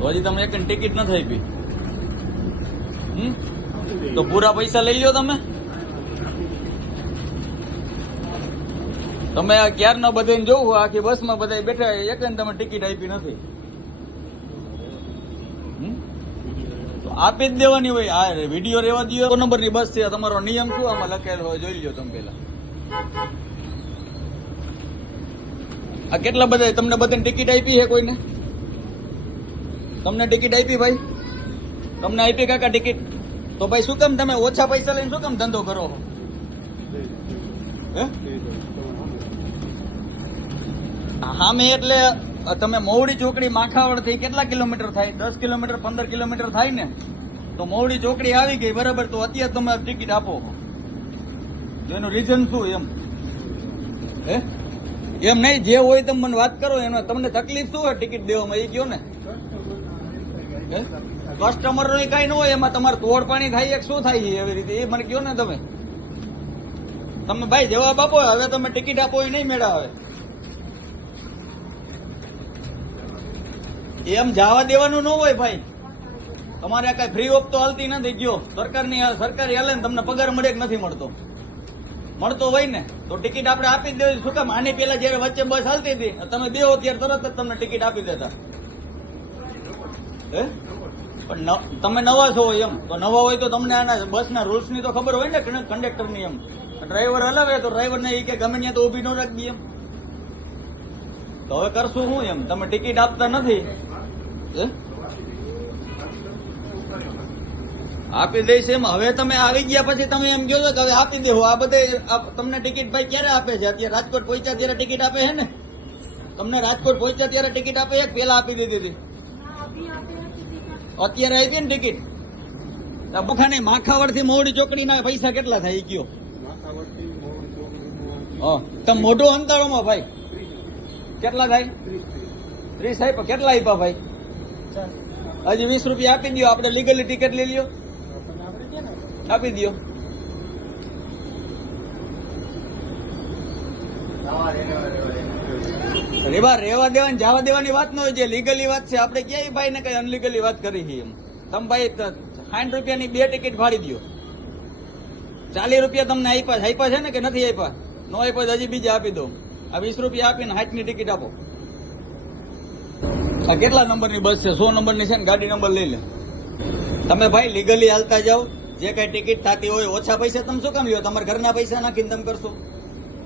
તો હજી તમે એક ટિકિટ નથી આપી? તો પૂરા પૈસા લઈ લો તમે. તમે આ ક્યારના બધાને જોવું આખી બસમાં બધા બેઠા એક તમે ટિકિટ આપી નથી. આપી જ દેવાની હોય, આ વીડિયો રેવા દો નંબરની બસ છે તમારો નિયમ શું? આમાં લખેલો હોય, જોઈ લો તમે પેલા આ કેટલા બધા તમને બધાને ટિકિટ આપી છે કોઈને? તમને ટિકિટ આપી ભાઈ? તમને આપી કાકા ટિકિટ? તો ભાઈ શું કામ તમે ઓછા પૈસા લઈને શું કામ ધંધો કરો હા? હામે એટલે તમે મોવડી ચોકડી માખાવડથી કેટલા કિલોમીટર થાય? દસ કિલોમીટર, પંદર કિલોમીટર થાય ને? તો મોવડી ચોકડી આવી ગઈ, બરાબર, તો અત્યારે તમે ટિકિટ આપો તો એનું રીઝન શું એમ? હે? એમ નહીં, જે હોય તમે મને વાત કરો, એમાં તમને તકલીફ શું હોય ટિકિટ દેવામાં? એ કયો ને? કસ્ટમર નો કઈ ન હોય, એમાં તમારે તોડ પાણી થાય એક શું થાય છે એવી રીતે? એ મને કયો ને તમે. તમે ભાઈ જવાબ આપો, હવે તમે ટિકિટ આપો એ નહીં મેળા આવે એમ જવા દેવાનું ન હોય ભાઈ. તમારે આ કઈ ફ્રી ઓફ તો હાલતી નથી. ગયો, સરકારની સરકારી હાલે ને તમને પગાર મળે નથી મળતો? મળતો હોય ને, તો ટિકિટ આપણે આપી જ દેવી. શું કામ? આની પેલા જયારે વચ્ચે બસ હાલતી હતી, તમે દેવો ત્યારે તરત જ તમને ટિકિટ આપી દેતા. હે? પણ તમે નવા છો એમ. તો નવા હોય તો તમને આના બસના રૂલ્સની તો ખબર હોય ને કંડક્ટરની એમ. ડ્રાઈવર હલાવે તો ડ્રાઈવર ને એ કે ગમે ત્યાં તો ઊભી ન રાખવી એમ. તો હવે કરશું હું એમ. તમે ટિકિટ આપતા નથી. હે? આપી દઈશ એમ. હવે તમે આવી ગયા પછી તમે એમ કહો છો કે હવે આપી દેવો આ બધે તમને ટિકિટ ભાઈ ક્યારે આપે છે? અત્યારે રાજકોટ પહોંચ્યા ત્યારે ટિકિટ આપે છે ને? તમને રાજકોટ પહોંચ્યા ત્યારે ટિકિટ આપે છે કે પેલા આપી દીધી હતી? અત્યારે આપી ને ટિકિટ. બખાની માખાવડથી મોડી ચોકડી ના પૈસા કેટલા થાય કયો? હા તમે મોઢું અંતરોમાં ભાઈ. કેટલા થાય? ત્રીસ આપ્યા કેટલા આપ્યા ભાઈ? હજી વીસ રૂપિયા આપી દો આપણે લીગલી ટિકિટ લઈ લ્યો. આપી દો રેવા રેવા દેવાની જવા દેવાની વાત ન હોય જે લીગલી વાત છે. આપણે ક્યાંય ભાઈ ને કઈ અનલીગલી વાત કરી છે એમ. તમે ભાઈ સાઠ રૂપિયાની બે ટિકિટ ફાડી દો ચાલીસ રૂપિયા તમને આપ્યા આપ્યા છે ને કે નથી આપ્યા? નો આપ્યા તો હજી બીજા આપી દો આ વીસ રૂપિયા આપીને હાથની ટિકિટ આપો. આ કેટલા નંબરની બસ છે? સો નંબરની છે ને ગાડી નંબર લઈ લે. તમે ભાઈ લીગલી હાલતા જાઓ. જે કઈ ટિકિટ થતી હોય ઓછા પૈસા તમે શું કામ લ્યો? તમારા ઘરના પૈસા નાખીને તમે કરશો.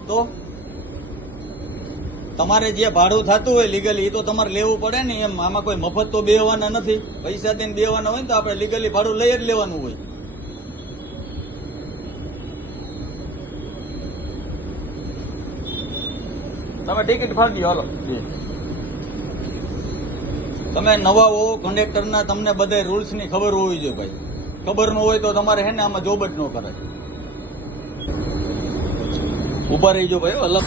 તો? તમારે જે ભાડું થતું હોય લીગલી એ તો તમારે લેવું પડે ને એમ. આમાં કોઈ મફત તો બેહવાના નથી. પૈસા દઈને બેવાના હોય ને તો આપણે લીગલી ભાડું લઈ જ લેવાનું હોય. તમે ટિકિટ ફાડી હાલો. તમે નવા હો કંડક્ટરના તમને બધા રૂલ્સની ખબર હોવી જોઈએ ભાઈ. ખબર ન હોય તો તમારે હે ને આમાં જોબ જ ન કરાય. ઊભા રહીજો ભાઈ અલગ.